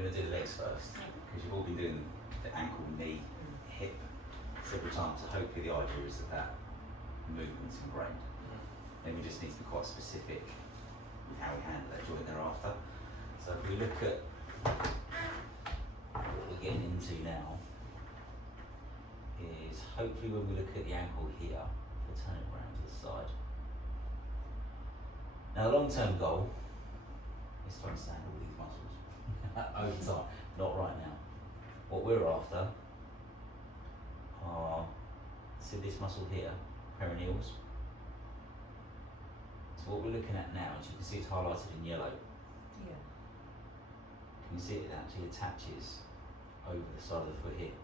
we're going to do the legs first, because you've all been doing the ankle, knee, hip several times, so hopefully the idea is that movement's ingrained. Then we just need to be quite specific with how we handle that joint thereafter. So if we look at what we're getting into now, is hopefully when we look at the ankle here, we'll turn it around to the side. Now the long-term goal is to understand all these muscles over time, not right now. What we're after are, see this muscle here, perineals. So what we're looking at now, as you can see it's highlighted in yellow. Yeah. Can you see it actually attaches over the side of the foot here?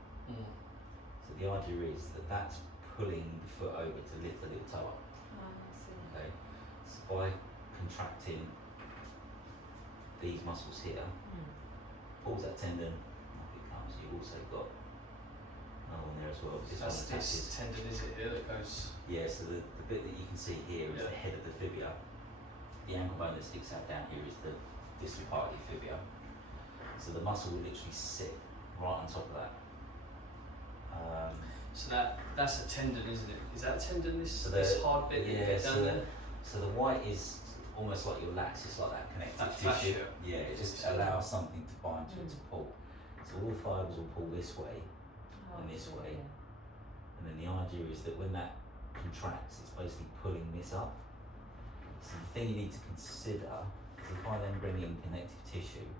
So the idea is that that's pulling the foot over to lift the little toe up. I see. Okay, so by contracting these muscles here, pulls that tendon, up it comes. You've also got another one there as well. That's this tendon, is it, here that goes? Yeah, so the bit that you can see here is the head of the fibula. The ankle bone that sticks out down here is the distal part of your fibula. So the muscle will literally sit right on top of that. So that's a tendon, isn't it? Is that a tendon, this hard bit so down there? So the white is almost like your lats, it's like that connective That tissue. fascia. Yeah, it just allows something to bind to it to pull. So all the fibres will pull this way and this way. And then the idea is that when that contracts, it's basically pulling this up. So the thing you need to consider is if I then bring in connective tissue,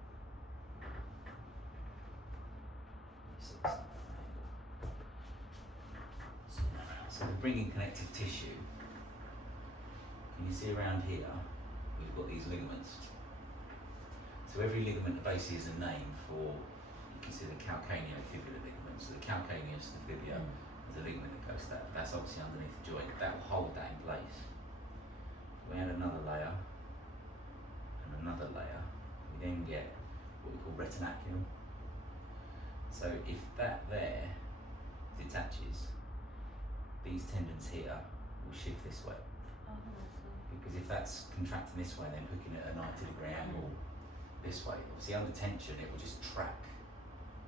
so we bring in connective tissue, can you see around here, we've got these ligaments. So every ligament basically is a name for, you can see the calcaneofibular ligament. So the calcaneus, the fibula, is a ligament that goes to that. That's obviously underneath the joint. That will hold that in place. We add another layer and another layer. We then get what we call retinaculum. So if that there detaches, these tendons here will shift this way. Because if that's contracting this way and then hooking at a 90-degree angle this way, obviously under tension it will just track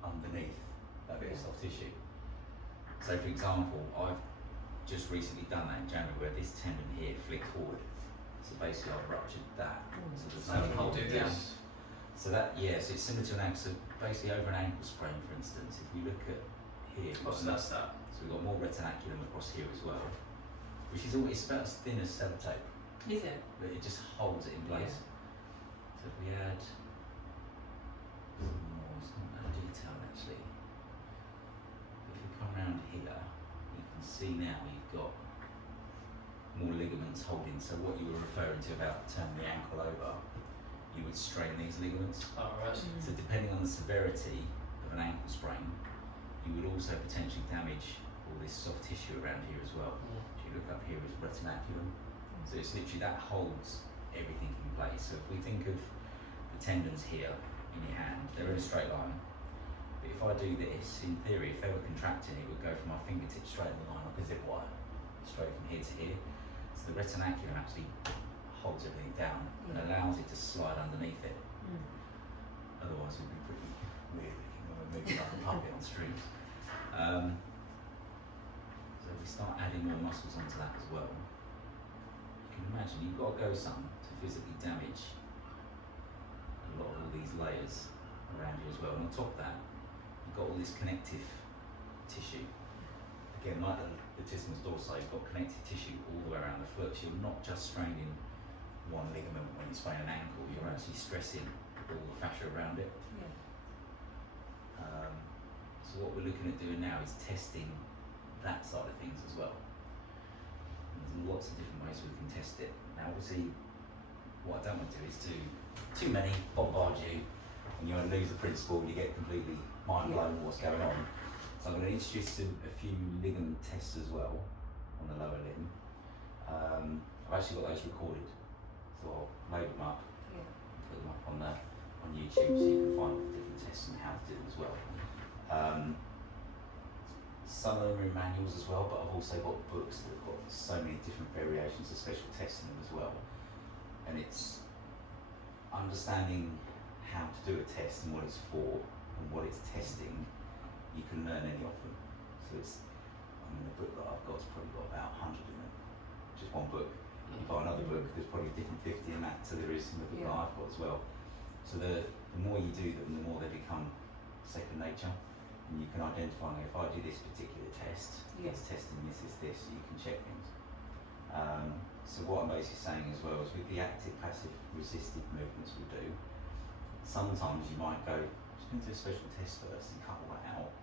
underneath that bit of soft tissue. So for example, I've just recently done that in January where this tendon here flicked forward. So basically I've ruptured that. So there's nothing holding it down. So that, so it's similar to an ankle, so basically over an ankle sprain for instance, if we look at here, What's that? So we've got more retinaculum across here as well, which is always about as thin as sellotape. Is it? But it just holds it in place. So if we add some more, it's not that detailed actually. If we come around here, you can see now you've got more ligaments holding. So what you were referring to about turning the ankle over, you would strain these ligaments. Oh, right. So depending on the severity of an ankle sprain, you would also potentially damage all this soft tissue around here as well. If you look up here is retinaculum. So it's literally that holds everything in place. So if we think of the tendons here in your hand, they're in a straight line. But if I do this, in theory, if they were contracting, it would go from my fingertips straight in the line like a zip wire, straight from here to here. So the retinaculum actually holds everything down and allows it to slide underneath it. Otherwise it would be pretty weird looking when we're moving like a puppet on strings. So if we start adding more muscles onto that as well, you can imagine you've got to go some to physically damage a lot of all these layers around you as well. And on top of that, you've got all this connective tissue. Again, like the latissimus dorsi, you've got connective tissue all the way around the foot. So you're not just straining one ligament when you're spraining an ankle, you're actually stressing all the fascia around it. So what we're looking at doing now is testing that side of things as well. And there's lots of different ways we can test it. Now obviously, what I don't want to do is too many, bombard you, and you lose the principle, you get completely mind blown with what's going on. So I'm going to introduce a few ligament tests as well on the lower limb. I've actually got those recorded, so I'll load them up, put them up on YouTube so you can find all the different tests and how to do them as well. Some of them are in manuals as well, but I've also got books that have got so many different variations of special tests in them as well. And it's understanding how to do a test and what it's for and what it's testing, you can learn any of them. So it's, I mean, the book that I've got has probably got about 100 in it. Just one book. You buy another book, there's probably a different 50 in that, so there is in the book that I've got as well. So the more you do them, the more they become second nature. And you can identify, if I do this particular test, it's testing this, so you can check things. So what I'm basically saying as well is with the active, passive, resisted movements we do, sometimes you might go, just going to do a special test first and cut all that out.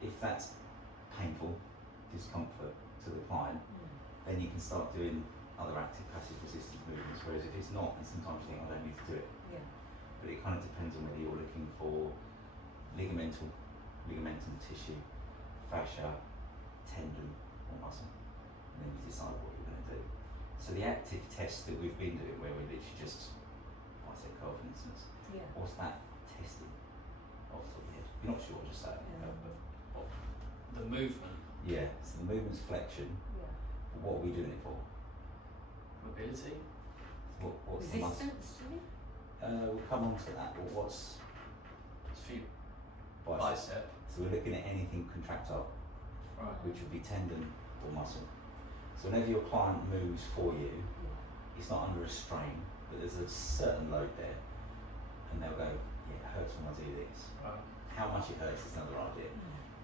If that's painful, discomfort to the client, then you can start doing other active, passive, resisted movements. Whereas if it's not, then sometimes you think, I don't need to do it. Yeah. But it kind of depends on whether you're looking for ligamental tissue, fascia, tendon, or muscle. And then you decide what you're going to do. So the active test that we've been doing, where we literally just bicep curl, for instance, what's that testing off the top of your head? You're not sure, just say it. What, the movement, Yeah, so the movement's flexion, but what are we doing it for? mobility, What's the muscle? Resistance to it? We'll come on to that. Well, what's feet, bicep? bicep. So we're looking at anything contractile, Right. which would be tendon or muscle. So whenever your client moves for you, it's not under a strain, but there's a certain load there, and they'll go, yeah, it hurts when I do this. Right. How much it hurts is another idea.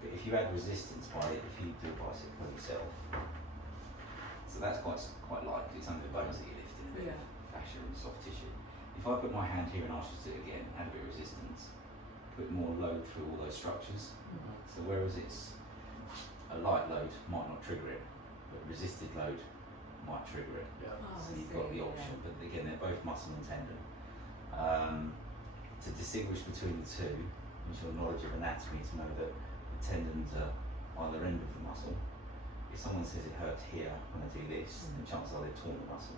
But if you add resistance by it, if you do a bicep curl yourself, so that's quite light, because it's under the bones that you're lifting, a bit of fascia and soft tissue. If I put my hand here and ask you to do it again, add a bit of resistance, put more load through all those structures. So whereas it's a light load might not trigger it, but resisted load might trigger it. Yeah. So you've got the option, but again, they're both muscle and tendon. To distinguish between the two, use your knowledge of anatomy to know that the tendons are either end of the muscle. If someone says it hurts here when I do this, then chances are they've torn the muscle.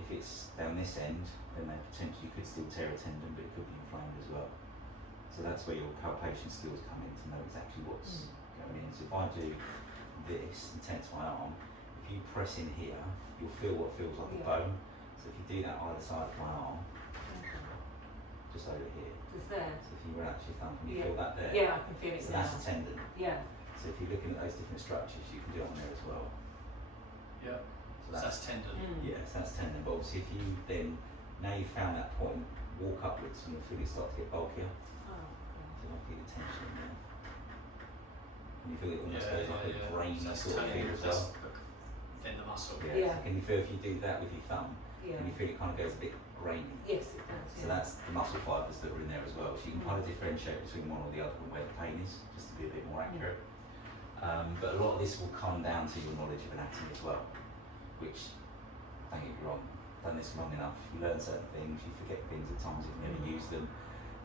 If it's down this end, then they potentially could still tear a tendon, but it could be inflamed as well. So that's where your palpation skills come in to know exactly what's going in. So if I do this and tense my arm, if you press in here, you'll feel what feels like a bone. So if you do that either side of my arm, just over here. Just there. So if you relax your thumb, can you feel that there? Yeah, I can feel it So now. that's a tendon. Yeah. So if you're looking at those different structures, you can do it on there as well. Yeah. So So that's tendon. yeah, so that's tendon. But obviously if you then, now you've found that point, walk upwards and you'll feel it start to get bulkier. So I feel the tension in there. And you feel it almost goes like a brain So that's sort of feel as well. Then the muscle. Yeah. So can you feel if you do that with your thumb, Yeah. can you feel it kind of goes a bit grainy? Yes, it does. So that's the muscle fibres that are in there as well. So you can kind of differentiate between one or the other and where the pain is, just to be a bit more accurate. But a lot of this will come down to your knowledge of anatomy as well, which, don't get me wrong, done this long enough, you learn certain things, you forget things at times if you never use them.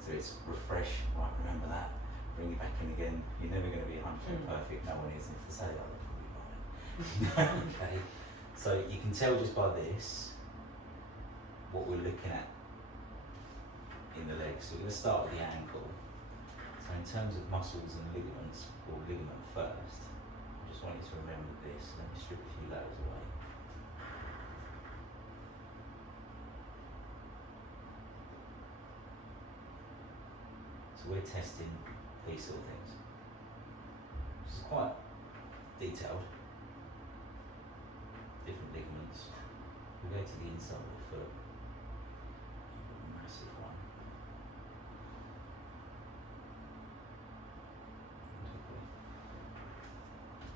So it's refresh, right, remember that, bring it back in again. You're never going to be 100% perfect, no one is, and if they say that, they're probably lying. Okay, so you can tell just by this what we're looking at in the legs. So we're going to start with the ankle. So in terms of muscles and ligaments, or ligament first, I just want you to remember this. Let me strip a few layers away. So we're testing these sort of things. Which is quite detailed. Different ligaments. We go to the inside of the foot. A massive one.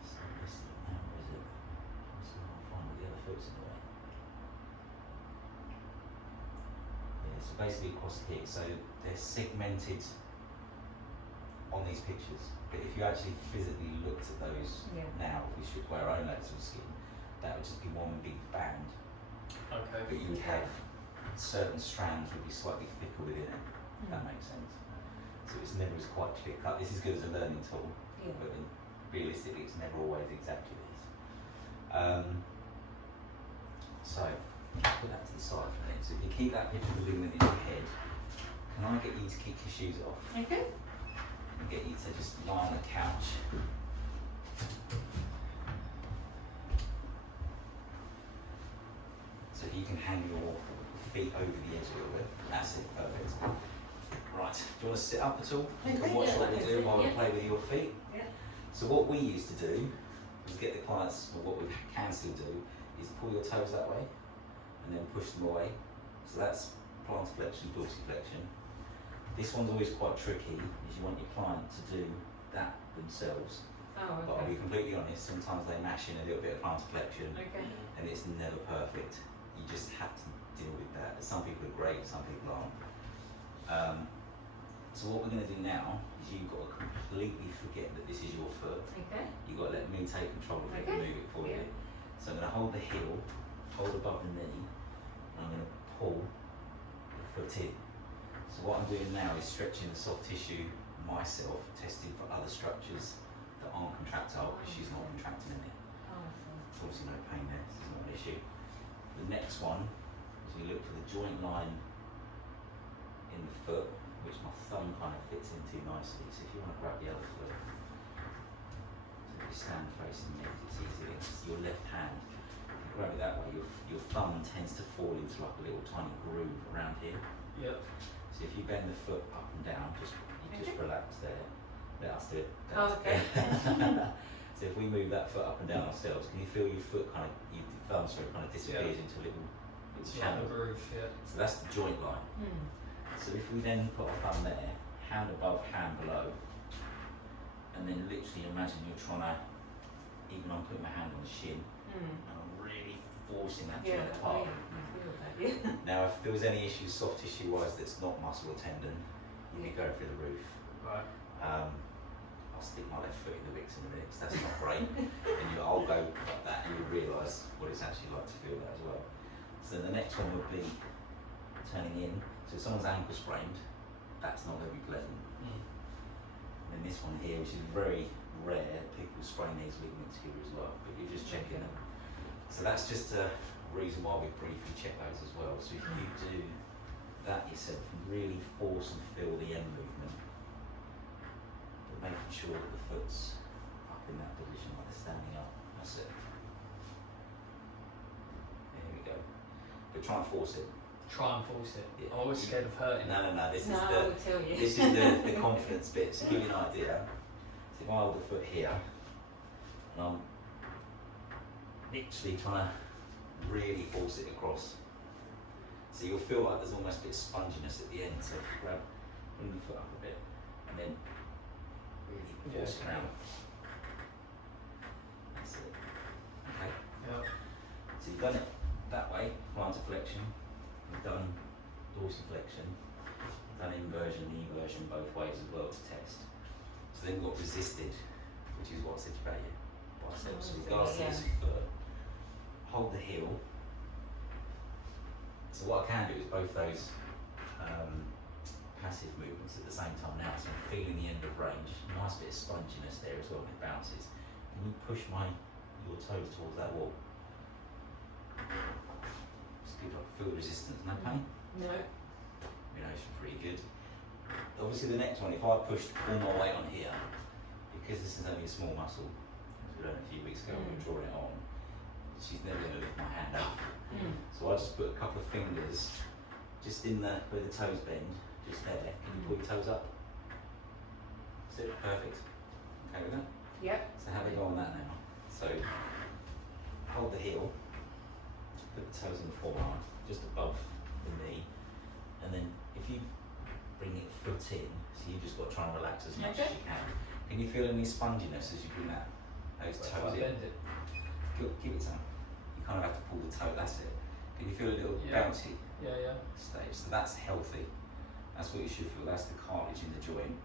So this is now, is it? So I'll find that the other foot's in the way. Yeah, so basically across here, so they're segmented on these pictures, but if you actually physically looked at those now, if we stripped away our own layers of skin, that would just be one big band. Okay. But you would have certain strands would be slightly thicker within it, if that makes sense. So it's never as quite clear cut. This is good as a learning tool, but then realistically it's never always exactly this. So put that to the side for a minute. So if you keep that picture of the ligament in your head, can I get you to keep your shoes off? Okay. And get you to just lie on the couch. So if you can hang your feet over the edge a little bit, that's it, perfect. Right, do you want to sit up at all? You Okay, can watch yeah, what I we can do sit, while we yeah. play with your feet. Yeah. So what we used to do was get the clients, or what we can still do, is pull your toes that way and then push them away. So that's plantar flexion, dorsiflexion. This one's always quite tricky, is you want your client to do that themselves. Oh, But I'll be okay. completely honest, sometimes they mash in a little bit of plantar flexion Okay. and it's never perfect. You just have to deal with that. Some people are great, some people aren't. So what we're going to do now is you've got to completely forget that this is your foot. Okay. You've got to let me take control of it Okay. and move it for Yeah. you. So I'm going to hold the heel, hold above the knee, and I'm going to pull the foot in. So what I'm doing now is stretching the soft tissue myself, testing for other structures that aren't contractile, because she's not contracting any. Oh, I see. There's obviously no pain there, so it's not an issue. The next one is we look for the joint line in the foot, which my thumb kind of fits into nicely. So if you want to grab the other foot, so if you stand facing me, it's easy. It's your left hand. If you grab it that way, your thumb tends to fall into like a little tiny groove around here. Yep. So if you bend the foot up and down, just relax there. Let us do it. Oh, okay. So if we move that foot up and down ourselves, can you feel your foot kind of, your thumb kind of disappears into a little It's like channel? a groove, yeah. So that's the joint line. Hmm. So if we then put our thumb there, hand above, hand below, and then literally imagine you're trying to, even I'm putting my hand on the shin, Hmm. and I'm really forcing that Yeah, joint I apart. feel that, yeah. Now if there was any issues soft tissue wise that's not muscle or tendon, you'd be going through the roof. Right. I'll stick my left foot in the wicks in a minute, 'cause that's not great. And I'll go like that and you'll realise what it's actually like to feel that as well. So the next one would be turning in. So if someone's ankle sprained, that's not going to be pleasant. Mm. And then this one here, which is very rare, people sprain these ligaments here as well, but you're just checking them. So that's just a reason why we briefly check those as well. So if you do that yourself and really force and feel the end movement, but making sure that the foot's up in that position like they're standing up. That's it. There we go. But try and force it. Try and force it. Yeah. I'm always scared of hurting. No. This No, is I the will tell you. this is the confidence bit. So give you an idea. So if I hold the foot here, and I'm literally trying to really force it across. So you'll feel like there's almost a bit of sponginess at the end. So bring the foot up a bit, and then really force it around. That's it. Okay. Yeah. So you've done it that way, plantar flexion. You've done dorsiflexion. You've done inversion and eversion both ways as well to test. So then we've got resisted, which is what's about your biceps. So regards to this foot, hold the heel. So what I can do is both those passive movements at the same time now. So I'm feeling the end of range. Nice bit of sponginess there as well when it bounces. Can you push your toes towards that wall? It's good, I feel resistance, no pain. No. Combination pretty good. Obviously the next one, if I pushed all my weight on here, because this is only a small muscle, as we learned a few weeks ago when we were drawing it on, she's never going to lift my hand up. Hmm. So I just put a couple of fingers just in the where the toes bend, just there. Can you pull your toes up? That's it, perfect. Okay with that? Yep. So have a go on that now. So hold the heel, put the toes on the forearm, just above the knee, and then if you bring it foot in, so you just got to try and relax as much as you can. Can you feel any sponginess as you bring those If toes I in? bend it. Give it some. You kind of have to pull the toe, that's it. Can you feel a little Yeah. bouncy Yeah. stage? So that's healthy. That's what you should feel. That's the cartilage in the joint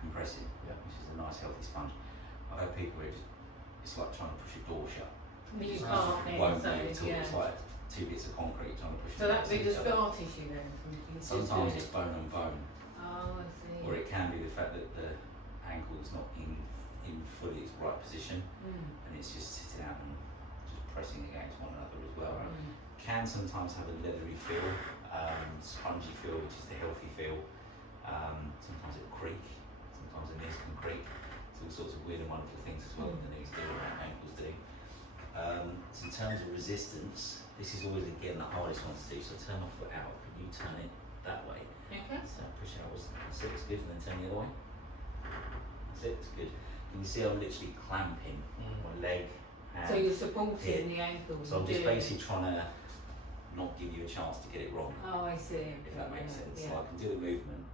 compressing, Yeah. which is a nice healthy sponge. I've had people where it's like trying to push a door shut. But you It can't just then, won't so move at all. yeah. It's like two bits of concrete trying to push So it that'd be against the each other. scar tissue then? Sometimes it's bone on bone, Oh, I see. or it can be the fact that the ankle is not in fully its right position, and it's just sitting out and just pressing against one another as well. Mm. Can sometimes have a leathery feel, spongy feel, which is the healthy feel. Sometimes it'll creak, sometimes the knees can creak. So all sorts of weird and wonderful things as well that the knees do and ankles do. So in terms of resistance, this is always again the hardest one to do. So turn my foot out. Can you turn it that way. Okay. So push outwards. That's it. It's good. And then turn the other way. That's it. It's good. Can you see I'm literally clamping my leg, hand? So you're supporting the ankle. So I'm just basically trying to not give you a chance to get it wrong. Oh, I see. If that makes sense. Yeah. So I can do the movement,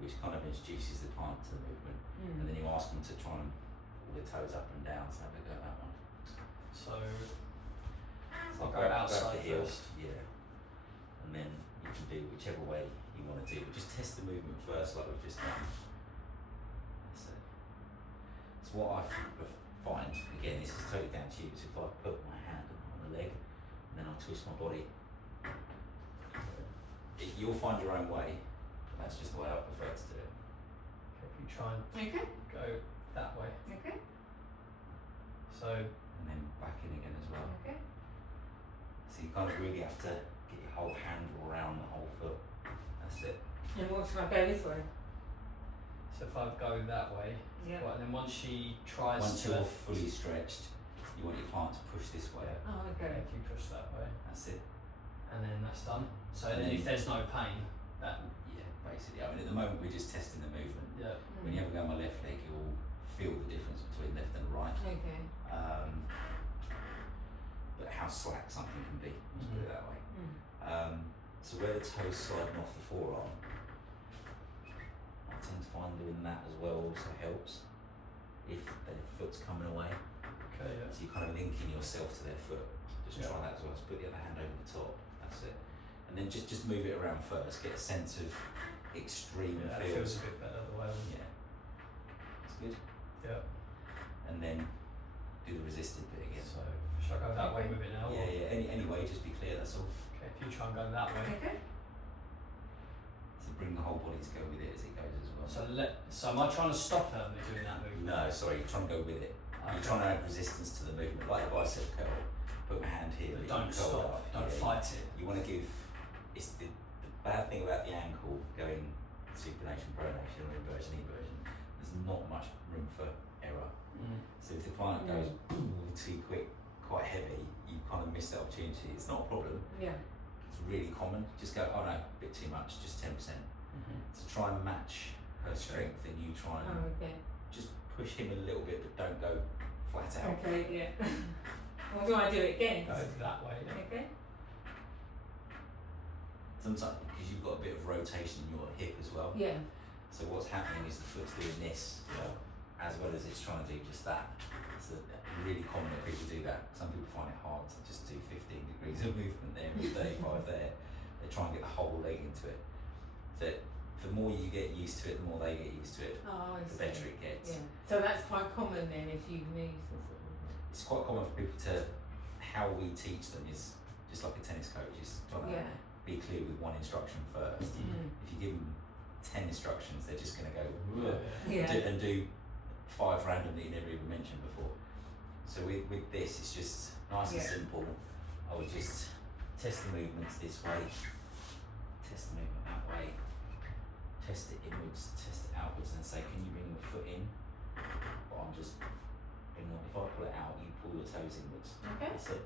which kind of introduces the client to the movement, and then you ask them to try and pull their toes up and down. So have a go at that one. So So I'll go outside the heel, first. yeah, and then you can do whichever way you want to do. But just test the movement first, like we've just done. That's it. So what I find, again, this is totally down to you. Is if I put my hand on the leg and then I twist my body, you'll find your own way. But that's just the way I prefer to do it. Okay, if you try and Okay. go that way. Okay. So And then back in again as well. Okay. So you kind of really have to get your whole handle around the whole foot. That's it. And what should I go this way? if I go that way, Yeah. right, and then once she tries Once to, you're fully stretched, you want your client to push this way. Oh, okay. if you push that way, That's it. and then that's done. So And then then- if there's no pain, that Yeah, basically. I mean, at the moment we're just testing the movement. yeah. When you have a go on my left leg, you'll feel the difference between left and right. Okay. But how slack something can be, let's put it that way. Mm. So where the toes sliding off the forearm, I tend to find doing that as well also helps if their foot's coming away. Okay, yeah. So you're kind of linking yourself to their foot. Just Yeah. try that as well. So put the other hand over the top. That's it. And then just move it around first. Get a sense of extreme Yeah, it feel. feels a bit better the way. Yeah. That's good. Yeah. And then do the resisted bit again. So should I go that way with it now? Yeah, yeah. Any way, just be clear. That's all. Okay, if you try and go that way. Okay. So bring the whole body to go with it as it goes as well. So am I trying to stop her doing that movement? No, sorry. You're trying to go with it. Okay. You're trying to add resistance to the movement, like a bicep curl. Put my hand here. But but you don't curl stop. up. Don't Yeah, fight it. You want to give. It's the bad thing about the ankle going supination, pronation, or inversion, eversion. There's not much room for error. So if the client goes too quick, quite heavy, you kind of miss that opportunity. It's not a problem. Yeah. It's really common. Just go, oh no, a bit too much, just 10%. To try and match her strength, and you try and Oh, okay. just push him a little bit, but don't go flat out. Okay, yeah. Well, do I do it again? Go that way. Yeah. Okay. Sometimes because you've got a bit of rotation in your hip as well. Yeah. So what's happening is the foot's doing this as well as it's trying to do just that. It's really common that people do that. Some people find it hard to just do 15 degrees of movement there and 35 there. They try and get the whole leg into it. So the more you get used to it, the more they get used to it, Oh, I the see. better it gets. Yeah. So that's quite common then if you move the sort of. It's quite common for people to, how we teach them is just like a tennis coach, is trying to Yeah. be clear with one instruction first. If you give them 10 instructions, they're just going to go Yeah. and do 5 random that you never even mentioned before. So with this, it's just nice and simple. I would just test the movements this way, test the movement that way, test it inwards, test it outwards, and say, can you bring your foot in? But I'm just, if I pull it out, you pull your toes inwards. Okay. That's it.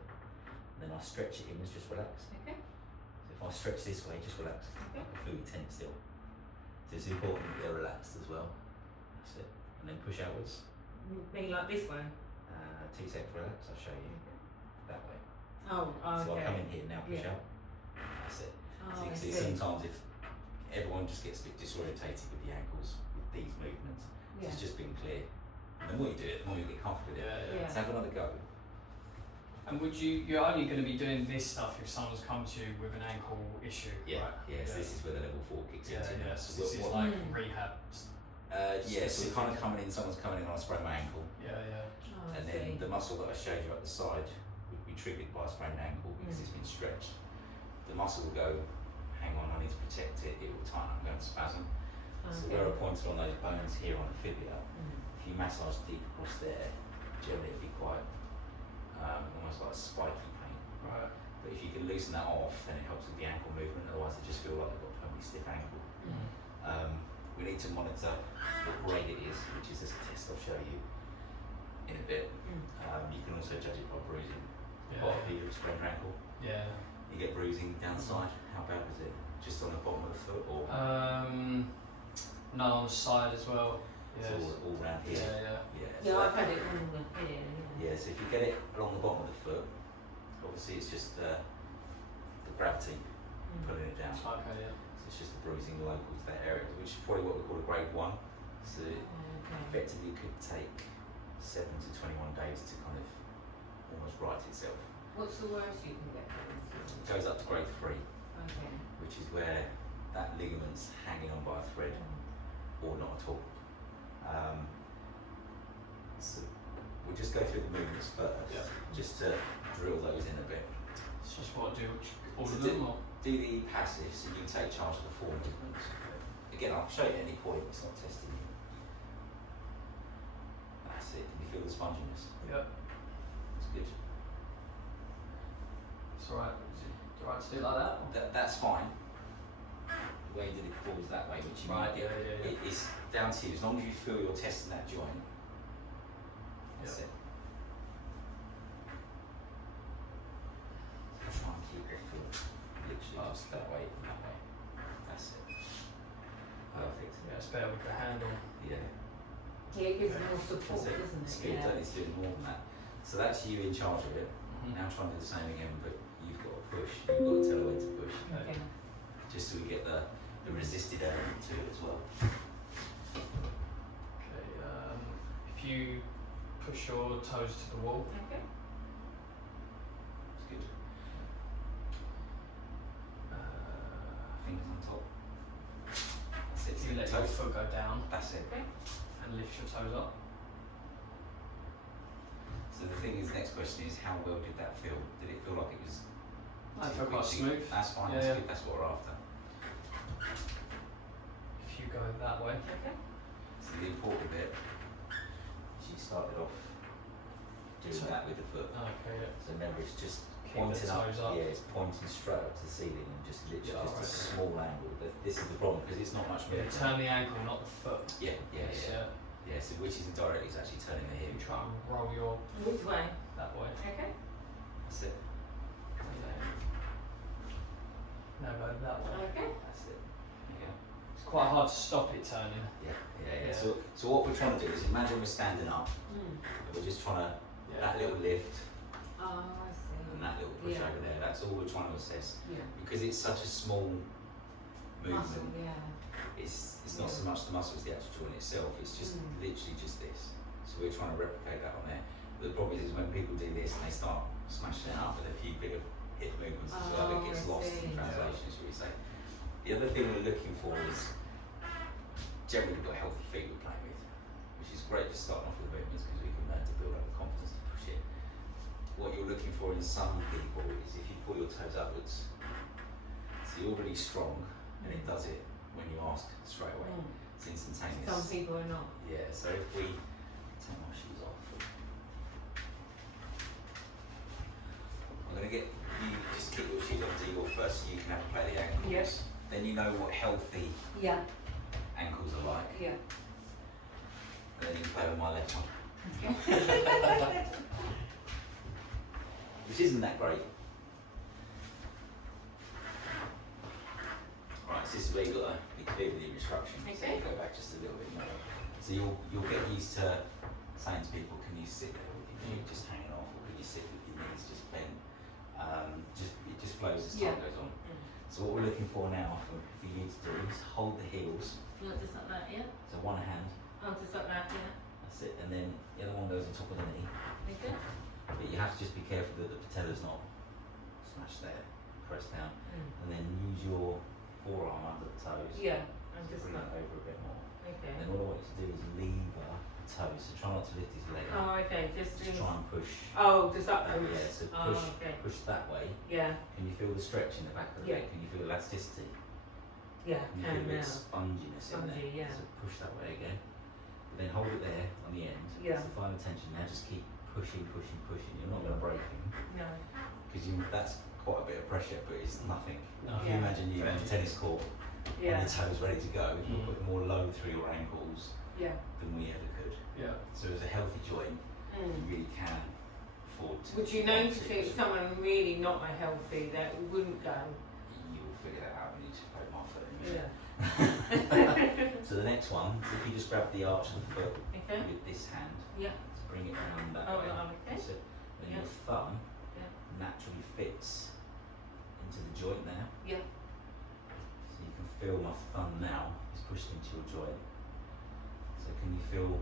And then I stretch it inwards, just relax. Okay. So if I stretch this way, just relax. Okay. Like a fluid tense still. So it's important that they're relaxed as well. That's it. And then push outwards. Being like this way. 2 seconds, relax. I'll show you that way. Oh, okay. So I'll come in here now, push Yeah. out. That's it. Oh, So you I can see see. sometimes if everyone just gets a bit disorientated with the ankles with these movements. So Yeah. it's just being clear. And the more you do it, the more you get comfortable with it. Yeah. So have another go. And you're only going to be doing this stuff if someone's come to you with an ankle issue, Yeah, right? yes, this is where the level 4 kicks Yeah, into. yeah. So So this is what- like rehab. yeah, so we're kind of coming in, someone's coming in on a sprained ankle. Yeah, yeah. Oh, I And see. then the muscle that I showed you at the side would be triggered by a sprained ankle because it's been stretched. The muscle will go, hang on, I need to protect it, it will tighten up and go into spasm. So Okay. where I pointed on those bones here on the fibula, if you massage deep across there, generally it'd be quite almost like a spiky pain. Right. But if you can loosen that off, then it helps with the ankle movement, otherwise they just feel like they've got a permanently stiff ankle. We need to monitor what grade it is, which is this test I'll show you in a bit. You can also judge it by bruising. Yeah. What if you sprained your ankle? Yeah. You get bruising down the side, how bad was it? just on the bottom of the foot, or No, on the side as well. it's Yes. all around here? Yeah. Yeah. Yeah, so I've had it on the here. yeah, so if you get it along the bottom of the foot, obviously it's just the gravity pulling it down. Okay, yeah. So it's just the bruising local to that area, which is probably what we call a grade 1. So it Okay. effectively could take 7 to 21 days to kind of almost right itself. What's the worst you can get? It goes up to grade 3, Okay. which is where that ligament's hanging on by a thread or not at all. So we'll just go through the movements first, Yeah. just to drill those in a bit. It's just what I do all So of them or? Do the passive, so you take charge of the 4 movements. Again, I'll show you at any point, it's not testing you. That's it. Can you feel the sponginess? Yep. It's good. It's alright. Is it alright to do it like that? That's fine. The way you did it before was that way, which you Right, might get. yeah. It's down to you. As long as you feel you're testing that joint, that's Yeah. it. So try and keep your foot literally just that way, that way. That's it. Perfect. Yeah, it's better with the handle. Yeah. Yeah, it gives more support, That's it. doesn't It's it? good. Yeah. Don't need to do more than that. So that's you in charge of it. Mm-hmm. Now try and do the same again, but you've got to push. You've got to tell her when to push, Okay. just so we get the resisted element to it as well. Okay, if you push your toes to the wall, Okay. It's good. Fingers on top. That's it. you let your foot go down That's it. Okay. and lift your toes up. So the thing is, the next question is, how well did that feel? Did it feel like it was? I feel quite reaching- smooth. That's fine. Yeah, That's yeah. good. That's what we're after. If you go that way. Okay. So the important bit is you started off doing So- that with the foot. Okay, yeah. So remember, it's just Keep pointing the toes up. Yeah, it's pointing straight up to the ceiling and just literally Yeah, just a right. small angle. But this is the problem because it's not much Yeah, movement. turn the ankle, not the foot. Yeah, yeah, Yes, yeah. Yeah, so which isn't directly, it's actually turning the hip. You try and roll your Which way? that way. Okay. That's it. Now go that way. Okay. That's it. Yeah. It's quite hard to stop it turning. Yeah, yeah, yeah. Yeah. So what we're trying to do is imagine we're standing up Mm. and we're just trying to, Yeah. that little lift Oh, I see. and that little push Yeah. over there, that's all we're trying to assess. Yeah. Because it's such a small Muscle, movement, yeah. it's not so much the muscle, it's the actual joint itself, it's just literally just this. So we're trying to replicate that on there. But the problem is when people do this and they start smashing it up with a few bit of hip movements as well, it gets I lost see. in translation, shall we say. The other thing we're looking for is generally we've got healthy feet we're playing with, which is great for starting off with movements because we can learn to build up the confidence to push it. What you're looking for in some people is if you pull your toes upwards, so you're really strong and it does it when you ask straight away. Mm. It's instantaneous. Some people are not. Yeah, so if we take my shoes off, I'm going to get you just keep your shoes off to your first so you can have a play of the ankles. Yes. Then you know what healthy Yeah. ankles are like. Yeah. And then you can play with my left one. Which isn't that great. Right, so this is where you've got to be clear with your instructions. So Okay. you go back just a little bit more. So you'll get used to saying to people, can you sit there with your feet just hanging off, or can you sit with your knees just bent? It just flows as time Yeah. goes on. So what we're looking for now for you to do is hold the heels. Not just like that, yeah? So one hand, Oh, just like that, yeah. that's it, and then the other one goes on top of the knee. Okay. But you have to just be careful that the patella's not smashed there, press down, and then use your forearm under the toes. Yeah, I'm to just bring like, it over a bit more. okay. And then what I want you to do is lever the toes, so try not to lift his leg up. Oh, okay, just Try and push. Oh, just upwards. Yeah, so Oh, push, okay. push that way. Yeah, Can you feel the stretch in the back of the Yeah. leg? Can you feel elasticity? yeah, Can you can feel a bit now. of sponginess in there? Spongy, yeah. So push that way again. But then hold it there on the end. Yeah. So find the tension. Now just keep pushing, pushing, pushing. You're not going to break him No. because that's quite a bit of pressure, but it's nothing. No. If you Yeah. imagine you on a tennis court Yeah, on the toes ready to go, you're Mm. putting more load through your ankles yeah. than we ever could. Yeah. So as a healthy joint, you really can afford to. Would you want notice to if push. someone really not a healthy that wouldn't go? You'll figure that out when you just play my foot in a minute. Yeah. So the next one is if you just grab the arch of the foot Okay. with this hand, Yeah. to bring it around that Oh, way. okay. So then Yeah. your thumb Yeah. naturally fits into the joint there. Yeah. So you can feel my thumb now is pushed into your joint. So can you feel?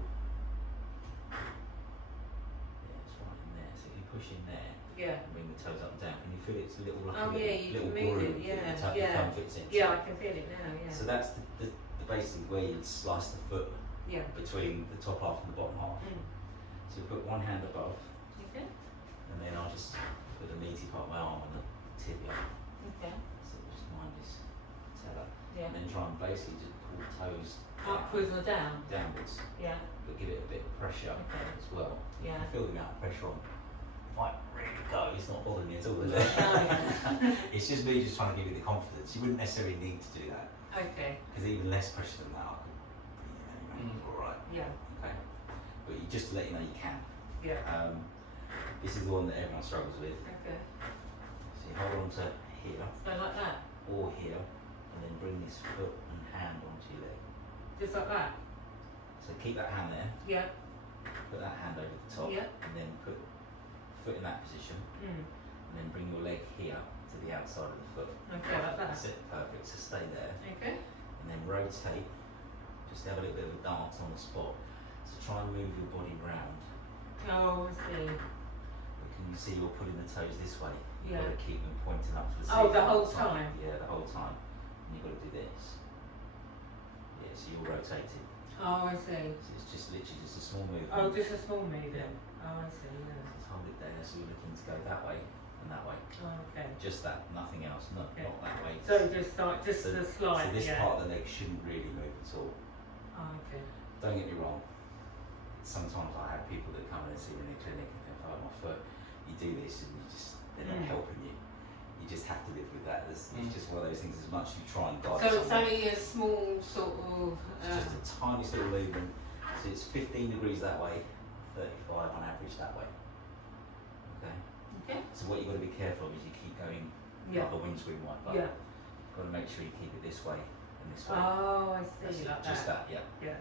Yeah, it's right in there. So if you push in there Yeah. and bring the toes up and down, can you feel it's a little like Oh a yeah, little, you little can move groove it. Yeah. that your Yeah. thumb fits into? Yeah, I can feel it now. Yeah. So that's the basically where you'd slice the foot Yeah. between the top half and the bottom half. Mm. So you put one hand above, Okay. and then I'll just put the meaty part of my arm on the tibia. Okay. So just mind this tether. Yeah. And then try and basically just pull the toes Upwards or down? downwards, Yeah. but give it a bit of pressure Okay. as well. Yeah. I feel the amount of pressure on. If I really go, it's not bothering me at all, is Oh, it? yeah. It's just me just trying to give you the confidence. You wouldn't necessarily need to do that, Okay. because even less pressure than that, I could bring it anyway. It's all right. Yeah. Okay. But you just to let you know you can. Yeah. This is the one that everyone struggles with. Okay. So you hold on to here So like that? or here, and then bring this foot and hand onto your leg. Just like that? So keep that hand there, Yeah. put that hand over the top, Yeah. and then put foot in that position, Mm. and then bring your leg here to the outside of the foot. Okay, like that. That's it, perfect. So stay there, Okay. and then rotate. Just have a little bit of a dance on the spot. So try and move your body round. Oh, I see. But can you see you're pulling the toes this way? You've Yeah. got to keep them pointing up to the Oh, ceiling the all whole time? Yeah, the whole time. And you've got to do this. Yeah, so you're rotating. Oh, I see. So it's just literally just a small movement. Oh, just a small movement. Yeah. Oh, I see. Yeah. Just hold it there, so you're looking to go that way and that way. Oh, okay. Just that, nothing else, not Okay. not that way. So just like just So- the slide. So this yeah. part of the leg shouldn't really move at all. Oh, okay. Don't get me wrong. Sometimes I have people that come in and see me in the clinic and think, oh, my foot, you do this and they're not Mm. helping you. You just have to live with that. It's Mm. just one of those things, as much as you try and guide So it's someone. only a small sort of. It's just a tiny little movement. So it's 15 degrees that way, 35 on average that way. Okay? Okay. So what you've got to be careful of is you keep going Yeah. like a windscreen wiper. Yeah. You've got to make sure you keep it this way and this way. Oh, I That's see. it. Like Just that. that, yeah. Yeah.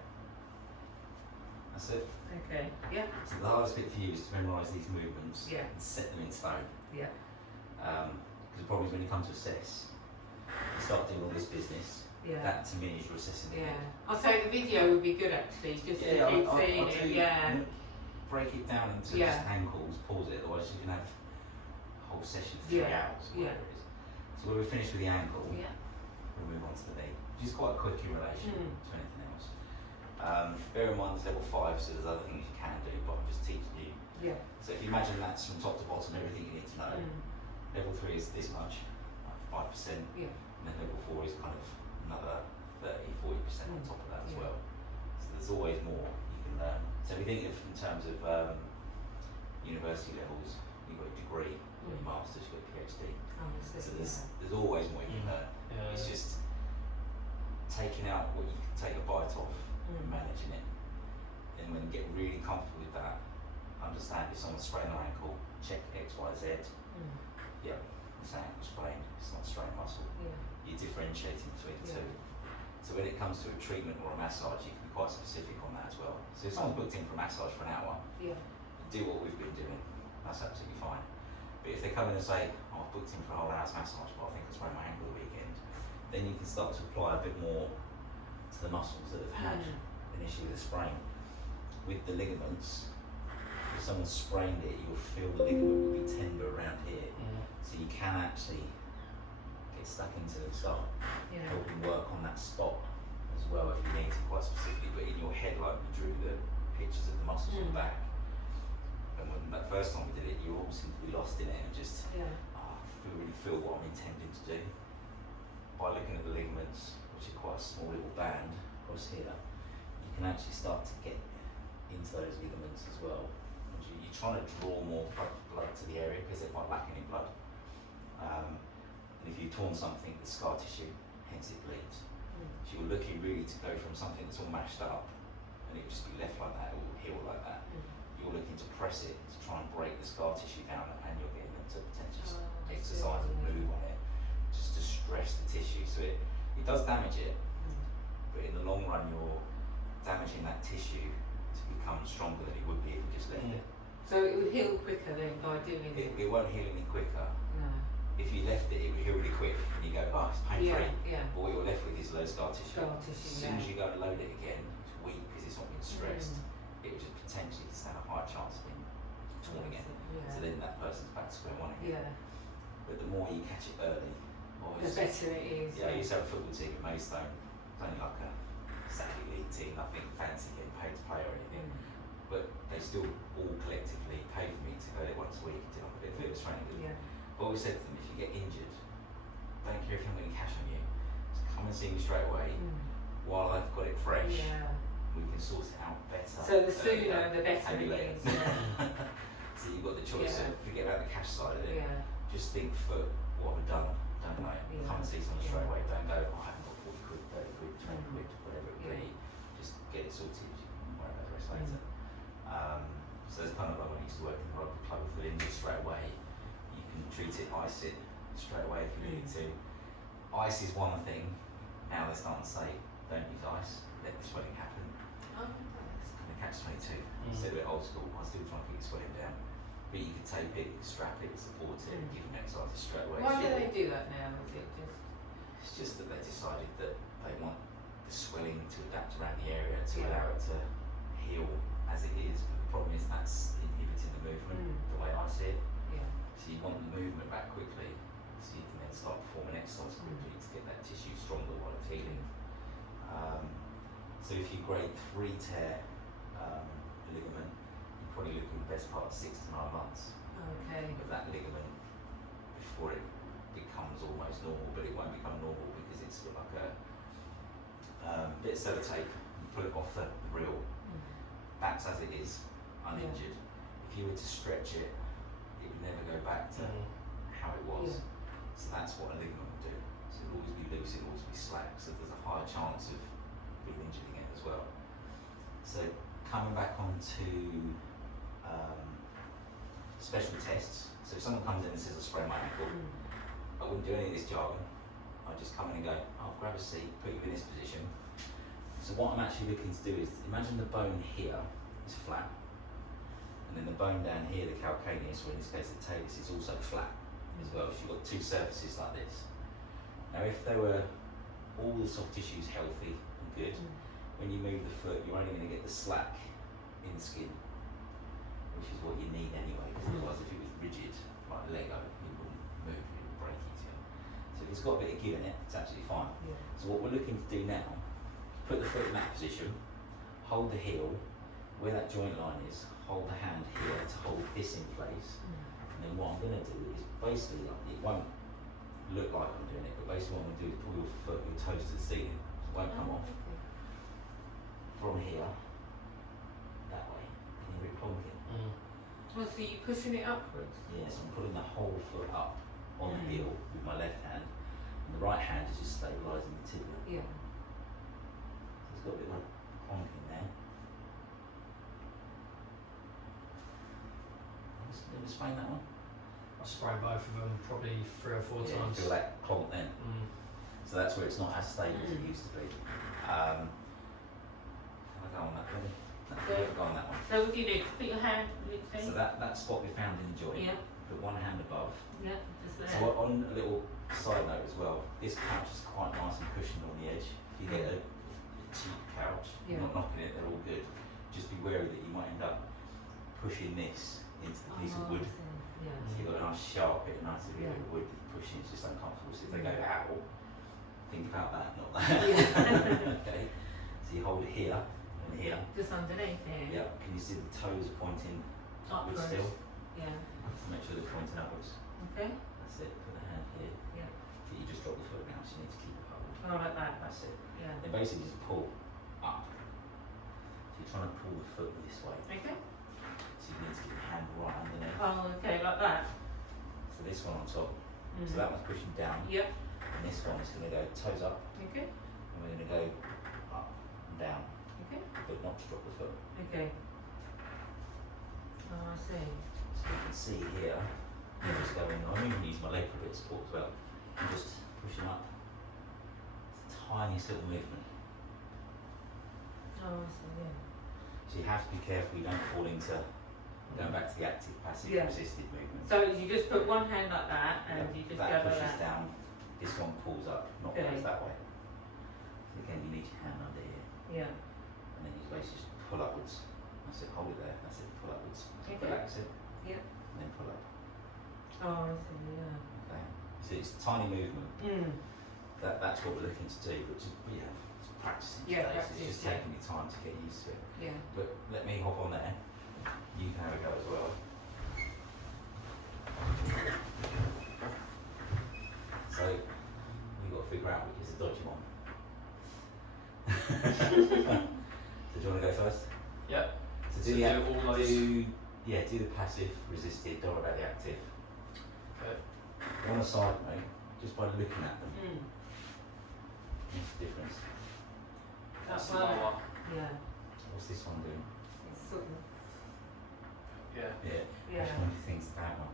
That's it. Okay. Yeah. So the hardest bit for you is to memorise these movements Yeah. and set them in stone. Yeah. Because the problem is when you come to assess, you start doing all this business, Yeah. that to me is you're assessing the Yeah. head. I'll say the video would be good actually, just to Yeah, keep I'll seeing do, it. Yeah. I'm gonna break it down into Yeah. just ankles, pause it, otherwise you can have a whole session of 3 Yeah. hours, or Yeah. whatever it is. So when we're finished with the ankle, Yeah. we'll move on to the knee, which is quite quick in relation Mm. to anything else. Bear in mind it's level 5, so there's other things you can do, but I'm just teaching you. Yeah. So if you imagine that's from top to bottom, everything you need to know. Mm. Level 3 is this much, like 5%, Yeah. and then level 4 is kind of another 30-40% on Mm. top of that as Yeah. well. So there's always more you can learn. So if you think of in terms of university levels, you've got a degree, you've got your master's, you've got a PhD. Oh, I see. So there's always more you can learn. Yeah. It's just taking out what you can take a bite off and Mm. managing it. And when you get really comfortable with that, understand if someone's sprained their ankle, check X, Y, Z. Mm. Yeah, it's an ankle sprain, it's not strained muscle. Yeah. You're differentiating between the Yeah. two. So when it comes to a treatment or a massage, you can be quite specific on that as well. So if someone's booked in for a massage for an hour, Yeah. do what we've been doing, that's absolutely fine. But if they come in and say, oh, I've booked in for a whole hour's massage, but I think I sprained my ankle the weekend, then you can start to apply a bit more to the muscles that have had Mm. an issue with a sprain. With the ligaments, if someone's sprained it, you'll feel the ligament will be tender around here. So you can actually get stuck into the start, Yeah. help them work on that spot as well if you need to, quite specifically, but in your head, like we drew the pictures of the muscles on the Mm. back. And when that first time we did it, you all seemed to be lost in it and just, Yeah. oh, I really feel what I'm intending to do. By looking at the ligaments, which are quite a small little band across here, you can actually start to get into those ligaments as well. And you're trying to draw more blood to the area because they're quite lacking in blood. And if you've torn something, the scar tissue, hence it bleeds. Mm. So you're looking really to go from something that's all mashed up and it just be left like that or heal like that. Mm. You're looking to press it to try and break the scar tissue down, and you're getting them to potentially Oh, I see. exercise and move on it just to stress the tissue. So it does damage it, but in the long run you're damaging that tissue to become stronger than it would be if you just left it. So it would heal quicker then by doing it? It won't heal any quicker. No. If you left it, it would heal really quick and you go, oh, it's pain free. Yeah. But what you're left with is low scar tissue. Scar tissue, As soon as you go to load it again, it's weak because it's not been stressed. It would just potentially stand a high chance of being torn again. Yeah. So then that person's back to square one again. Yeah. But the more you catch it early, The better it is. yeah, I used to have a football team at Maidstone. It's only like a Saturday league team, nothing fancy, getting paid to play or anything. But they still all collectively paid for me to go there once a week and do like a bit of fitness training with them. Yeah. But I always said to them, if you get injured, don't care if you haven't got any cash on you, just come and see me straight away while I've got it fresh. Yeah. We can sort it out better. So the sooner the better and it later. is. Yeah. So you've got the choice of forget about the cash side of it. Yeah. Just think foot, what have I done? Don't know. Yeah. Come and see someone Yeah. straight away. Don't go, oh, I haven't got 40 quid, 30 quid, 20 quid, whatever it Yeah. be. Just get it sorted. You can worry about the rest later. So it's kind of like when I used to work in the rugby club with the injured straight away. You can treat it, ice it straight away if you need to. Ice is one thing. Now they're starting to say, don't use ice, let the swelling happen. Oh, It's kind of catch 22. Instead of it old school, I still try and keep the swelling down. But you can tape it, you can strap it, support it, and give them exercises straight away. why do they do that now? Is it just? It's just that they decided that they want the swelling to adapt around the area to Yeah. allow it to heal as it is. But the problem is that's inhibiting the movement, the way I see it. Yeah. So you want the movement back quickly, so you can then start performing exercise quickly to get that tissue stronger while it's healing. So if you grade 3 tear a ligament, you're probably looking at the best part of 6 to 9 months Okay. of that ligament before it becomes almost normal, but it won't become normal because it's got like a bit of sellotape. You pull it off the reel. That's as it is, uninjured. If you were to stretch it, it would never go back to how it was. So that's what a ligament would do. So it'll always be loose, it'll always be slack. So there's a higher chance of being injured again as well. So coming back onto special tests. So if someone comes in and says I sprained my ankle, I wouldn't do any of this jargon. I'd just come in and go, I'll grab a seat, put you in this position. So what I'm actually looking to do is, imagine the bone here is flat, and then the bone down here, the calcaneus, or in this case the talus, is also flat as well. So you've got two surfaces like this. Now if they were all the soft tissues healthy and good, when you move the foot, you're only going to get the slack in the skin, which is what you need anyway, because otherwise if it was rigid, like Lego, it wouldn't move, it would break easier. So if it's got a bit of give in it, it's absolutely fine. So what we're looking to do now, put the foot in that position, hold the heel, where that joint line is, hold the hand here to hold this in place, and then what I'm going to do is basically, it won't look like I'm doing it, but basically what I'm going to do is pull your foot, your toes to the ceiling, so it won't come off. From here, that way, can you hear it plonking? Well, so you're pushing it upwards? Yes, I'm putting the whole foot up on the heel with my left hand, and the right hand is just stabilising the tibia. Yeah. So it's got a bit of plonking there. Let me explain that one. I sprained both of them probably 3 or 4 times. Feel that clonk then. So that's where it's not as stable as it used to be. I'll go on that one. Go on that one. So what do you do? Put your hand So that spot we found in the joint. Yeah. Put one hand above. Yeah, just there. So on a little side note as well, this couch is quite nice and cushioned on the edge. If you get a cheap couch, you're not knocking it, they're all good. Just be wary that you might end up pushing this into the piece of wood. Yeah. So you've got a nice sharp bit, a nice bit of wood that you're pushing, it's just uncomfortable. So if they go out, think about that, not that. Okay. So you hold it here and here. Just underneath here. Yeah. Can you see the toes pointing upwards Upwards. still? Yeah. So make sure they're pointing upwards. Okay. That's it. Put the hand here. Yeah. But you just drop the foot now, so you need to keep it hold. Oh, like that. That's it. Yeah. Then basically just pull up. So you're trying to pull the foot this way. Okay. So you need to get your hand right underneath. Oh, okay, like that. So this one on top. So that one's pushing down. Yep. And this one is going to go toes up. Okay. And we're going to go up and down. Okay. But not to drop the foot. Okay. Oh, I see. So you can see here, I'm just going, I'm even use my leg for a bit of support as well. I'm just pushing up. It's the tiniest little movement. Oh, I see, yeah. So you have to be careful you don't fall into going back to the active, passive, Yeah. resisted movement. So you just put one hand like that and you just that go like pushes that. down, this one pulls up, not Okay. goes that way. So again, you need your hand under here, Yeah. and then you basically just pull upwards. That's it, hold it there, that's it, pull upwards. Okay. Relax it, Yeah. and then pull up. Oh, I see, yeah. Okay. So it's a tiny movement. That's what we're looking to do, which is, it's practicing Yeah, today, so practice, it's just yeah. taking your time to get used to it. Yeah. But let me hop on there, you can have a go as well. So, you've got to figure out which is a dodgy one. So do you want to go first? Yep. So So do all those. do the passive, resisted, don't worry about the active. Okay. On the side, mate, just by looking at them, Mm. what's the difference? That's That the one. lower. Yeah. What's this one doing? It's sort of, Yeah. Yeah. yeah. Which one do you think's the bad one?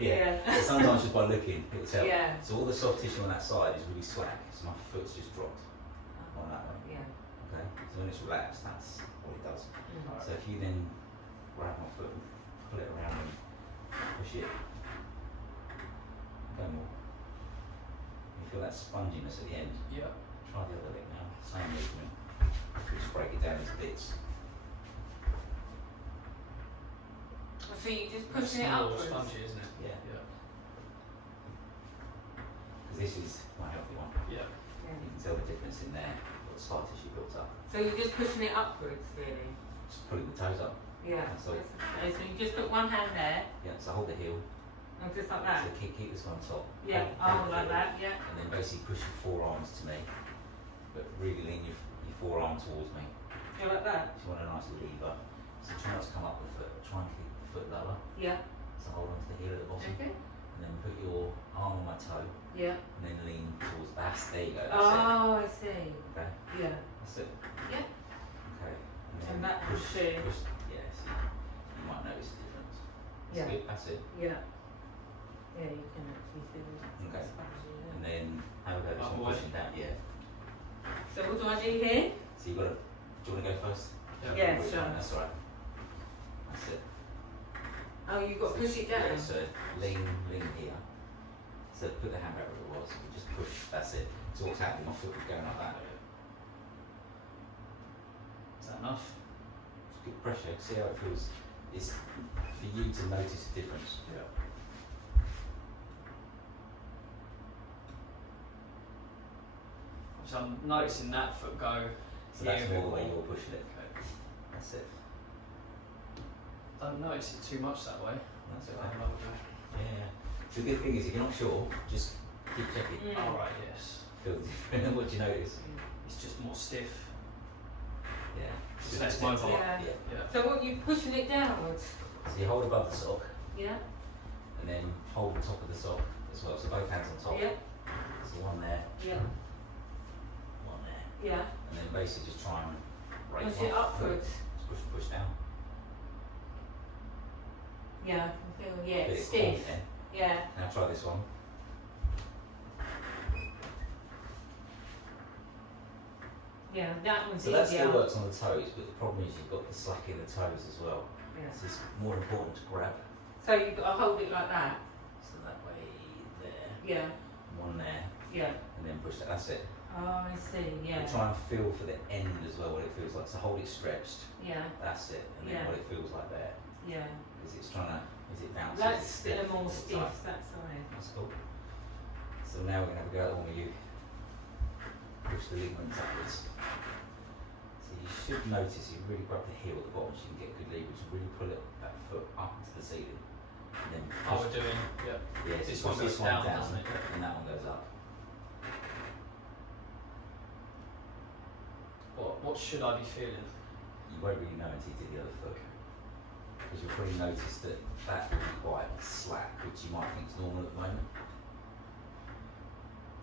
Yeah. So sometimes just by looking, it'll tell. Yeah. So all the soft tissue on that side is really slack, so my foot's just dropped on that way. Yeah. Okay? So when it's relaxed, that's what it does. Mm. So if you then grab my foot and pull it around and push it, go more. You feel that sponginess at the end. Yep. Try the other leg now, same movement. Just break it down into bits. So you just It's pushing it a little upwards. spongy, isn't it? Yeah. Yeah. Because this is my healthy one. Yeah. Yeah. You can tell the difference in there, what scar tissue built up. So you're just pushing it upwards, really? Just pulling the toes up. Yeah. That's all. Okay, so you just put one hand there, Yeah, so hold the heel. and just like that? So keep this one on top. Yeah, Hold the like heel, that, yeah. And then basically push your forearms to me. But really lean your forearm towards me. Go like that? If you want a nice lever. So try not to come up the foot, try and keep the foot lower. Yeah. So hold on to the heel at the bottom. Okay. And then put your arm on my toe. Yeah. And then lean towards there you go. That's Oh, I see. it. Okay. Yeah. That's it. Yeah. Okay. And that push, too. push. Yeah, see, you might notice a difference. That's Yeah. good. That's it. Yeah. Yeah, you can actually feel it. Okay. Spongy, And yeah. then have a go this one Halfway. pushing down. Yeah. So what do I do here? So you got to. Do you want to go first? Yeah, Which sure. one? That's all right. That's it. Oh, you've got to push it down? Yeah, so lean here. So put the hand back where it was. And just push. That's it. So what's happening? My foot was going like that. Is that enough? It's good pressure. See how it feels. It's for you to notice the difference. Yeah. So I'm noticing that foot go. So that's here a more the bit way you're pushing it. Okay. That's it. Don't notice it too much that way. That's So okay. I'll have another go. Yeah. So the good thing is, if you're not sure, just keep checking. Mm. Alright, yes. Feel the difference. What do you notice? It's just more stiff. Yeah. It's less mobile. Yeah. Yeah. Yeah. So what, you pushing it downwards? So you hold above the sock, Yeah. and then hold the top of the sock as well. So both hands on top. Yeah. So one there, Yeah. one there, Yeah. and then basically just try and raise Push it one foot. upwards. Just push down. Yeah, I can feel, yeah, Bit it's of core stiff. there. Yeah. Now try this one. Yeah, that one's So that easier. still works on the toes, but the problem is you've got the slack in the toes as well. Yeah. So it's more important to grab. So you've got to hold it like that. So that way there, Yeah. one there, Yeah. and then push that. That's it. Oh, I see. Yeah. But try and feel for the end as well, what it feels like. So hold it stretched. Yeah. That's it. And then Yeah. what it feels like there. Yeah. Is it's trying to, is it bounces? That's is it still stiff? more Is it stiff. tight? That side. That's cool. So now we're going to have a go at the one where you push the ligaments upwards. So you should notice you really grab the heel at the bottom so you can get good leverage and really pull it, that foot up to the ceiling. And then Oh, push, we're doing, yeah. yeah, so This push one goes this one down, doesn't it? and that one goes up. What should I be feeling? You won't really know until you do the other foot. Because you'll probably notice that that will be quite slack, which you might think is normal at the moment.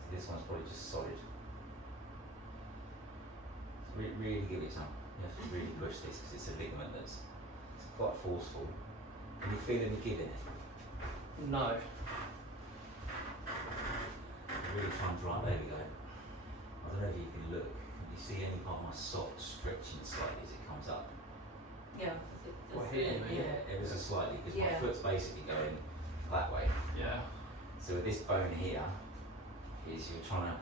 So this one's probably just solid. So really give it some. You have to really push this because it's a ligament that's it's quite forceful. Can you feel any give in it? No. really try and drive. There we go. I don't know if you can look. Can you see any part of my sock stretching slightly as it comes up? Yeah. Well, here, Yeah, ever so slightly, because my Yeah. foot's basically going that way. Yeah. So with this bone here, is you're trying to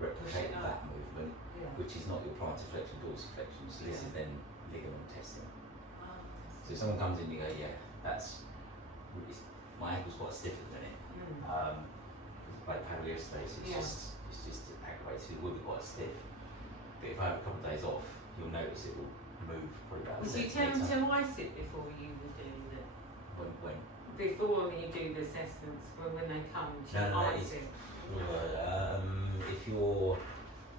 replicate Push it that up. movement, Yeah. which is not your plantar flexion, dorsiflexion. So this Yeah. is then ligament testing. Ah, So if someone comes in, you go, yeah, my ankle's quite stiff at the minute. Like paddle yesterday, so Yeah. it's just aggravated. So it will be quite stiff. But if I have a couple of days off, you'll notice it will move probably about a Would you tell them centimetre. to ice it before you were doing it? When Before you do the assessments, when they come, do you No, ice it? if you're,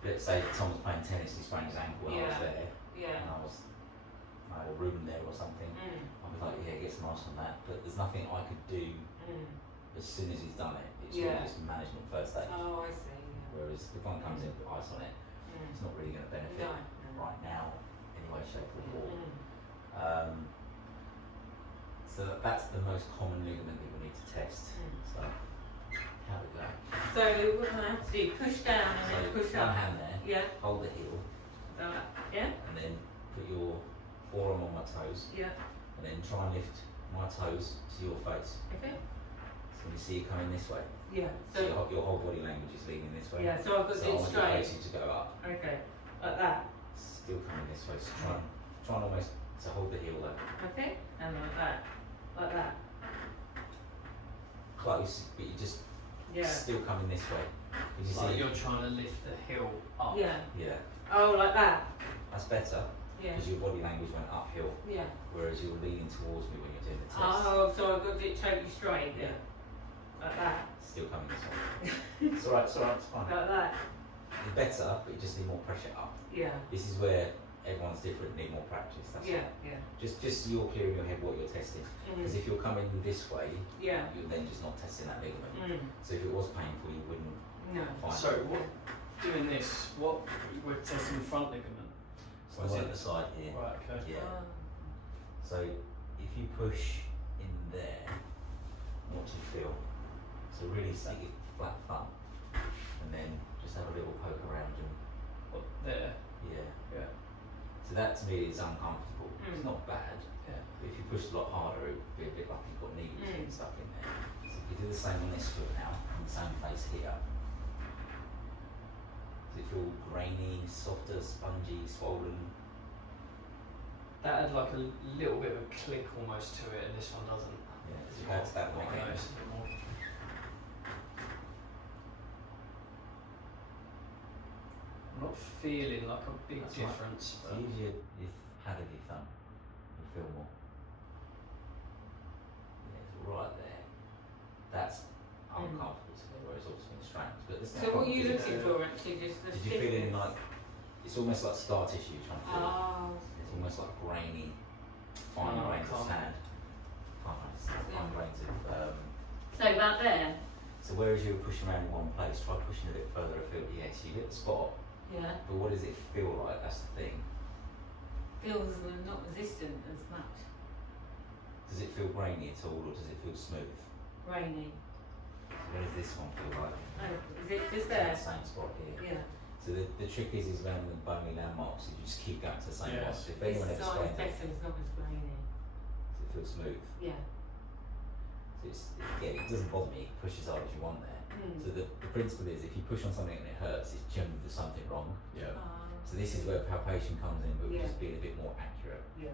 let's say someone's playing tennis and he sprained his ankle when I was Yeah. there, Yeah. and I had a room there or something, I'd be like, yeah, get some ice on that. But there's nothing I could do as soon as he's done it. It's Yeah. really just management first aid. Oh, I see. Whereas if one comes in with ice on it, it's not really going to benefit No. right now, any way, shape or form. Mm. So that's the most common ligament that we need to test. So how we go? So what I have to do, push down and then So push one up. hand there, Yeah. hold the heel, Yeah. and then put your forearm on my toes, Yeah. and then try and lift my toes to your face. Okay. So you see it coming this way. Yeah. So your whole body language is leaning this way. Yeah. So I've got So to I do it want your straight. face to go up, Okay. Like that. still coming this way. So try and almost to hold the heel there. Okay. And like that. Like that. Close, but you're just Yeah. still coming this way. Can you It's see? like you're trying to lift the heel up. Yeah. Yeah, Oh, like that. that's better Yeah. because your body language went uphill, Yeah. whereas you're leaning towards me when you're doing the test. Oh, so I've got to do it totally straight. Yeah, Like that. still coming this way. It's alright, it's fine. Like that. It's better, but you just need more pressure up. Yeah. This is where everyone's different, need more practice. That's Yeah. all. Yeah. Just so you're clear in your head what you're testing. Because Mm. if you're coming this way, Yeah. you're then just not testing that ligament. Mm. So if it was painful, you wouldn't No. find So it. what? Doing this, what we're testing front ligament. So Was I'm it- at the side here. Right. Okay. Yeah. Oh. So if you push in there, what do you feel? So really stick your flat thumb, and then just have a little poke around and What there? yeah. Yeah. So that to me is uncomfortable. It's Mm. not bad, Yeah. but if you push a lot harder, it would be a bit like you've got needles Mm. getting stuck in there. So if you do the same on this foot now, on the same face here. Does it feel grainy, softer, spongy, swollen? That had like a little bit of a click almost to it, and this one doesn't. Yeah, because you hurt that one Oh, again. no, it's a bit more. I'm not feeling like a big That's right. difference, So but use your pad of your thumb. You feel more. Yeah, it's right there. That's uncomfortable to me, whereas it's been strange. But it's So what are you looking for actually? Just the Did you feel any stiffness? like it's almost like scar tissue trying to feel? Oh. It's almost like grainy, fine No, I grains of can't. sand. Fine grains of. So about there? So whereas you were pushing around in one place, try pushing a bit further afield. Yes, you hit the spot, Yeah. but what does it feel like? That's the thing. Feels not resistant as much. Does it feel grainy at all, or does it feel smooth? Rainy. So what does this one feel like? Oh, is it just It's in there? the same spot here. Yeah. So the trick is around the bony landmarks. You just keep going to the same Yeah. one. So if This anyone ever side is sprains it, better, it's not as rainy. does it feel smooth? Yeah. So it doesn't bother me. Push as hard as you want there. So Mm. the principle is if you push on something and it hurts, it's generally there's something wrong. yeah. So this is where palpation comes in, but we're Yeah. just being a bit more accurate Yeah.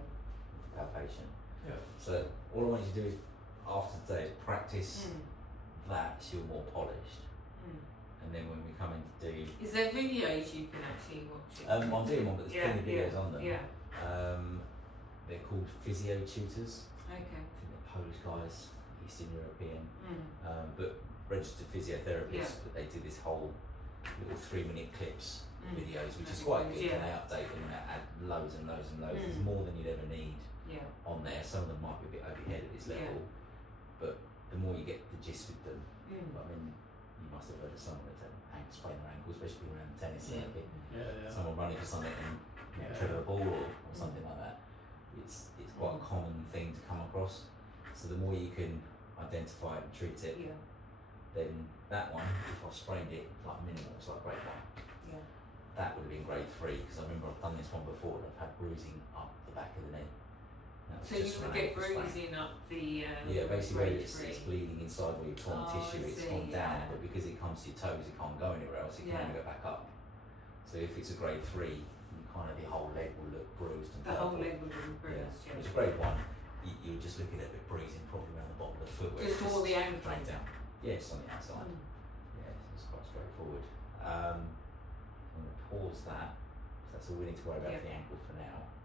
with the palpation. Yeah. So all I want you to do is after today is practice Mm. that so you're more polished. Mm. And then when we come in to do, Is there videos you can actually watch it? I'm doing one, but there's Yeah, plenty of videos on them. Yeah. They're called physio tutors. Okay. I think they're Polish guys, Eastern European, Mm. but registered physiotherapists. Yeah. But they do this whole little 3-minute clips Mm. videos, which is That'd quite be good. good, And they update them and they add loads and loads and loads. There's Mm. more than you'd ever need Yeah. on there. Some of them might be a bit over your head at this Yeah. level, but the more you get the gist with them, Mm. I mean, you must have heard of someone that's had ankle sprain or ankle, especially around the tennis Yeah. circuit. Yeah. Someone running for something and Yeah. trip a ball or something like that. It's quite a common thing to come across. So the more you can identify it and treat it, Yeah. then that one, if I sprained it, like minimal, it's like grade 1. Yeah. That would have been grade 3 because I remember I've done this one before and I've had bruising up the back of the knee. That was So just you from would an get ankle sprain. bruising up the Yeah, basically where grade it's 3. bleeding inside where you've torn Oh, I tissue, it's see, gone down, yeah. but because it comes to your toes, it can't go anywhere else, it can Yeah. only go back up. So if it's a grade 3, you kind of, the whole leg will look bruised and The whole purple. leg would have been Yeah. bruised, yeah. If it's a grade 1, you're just looking at a bit bruising probably around the bottom of the foot where Just it's more the ankle. dragged down. Yes, on the outside. Mm. Yes, it's quite straightforward. I'm going to pause that. So that's all we need to worry about Yeah. for the ankle for now.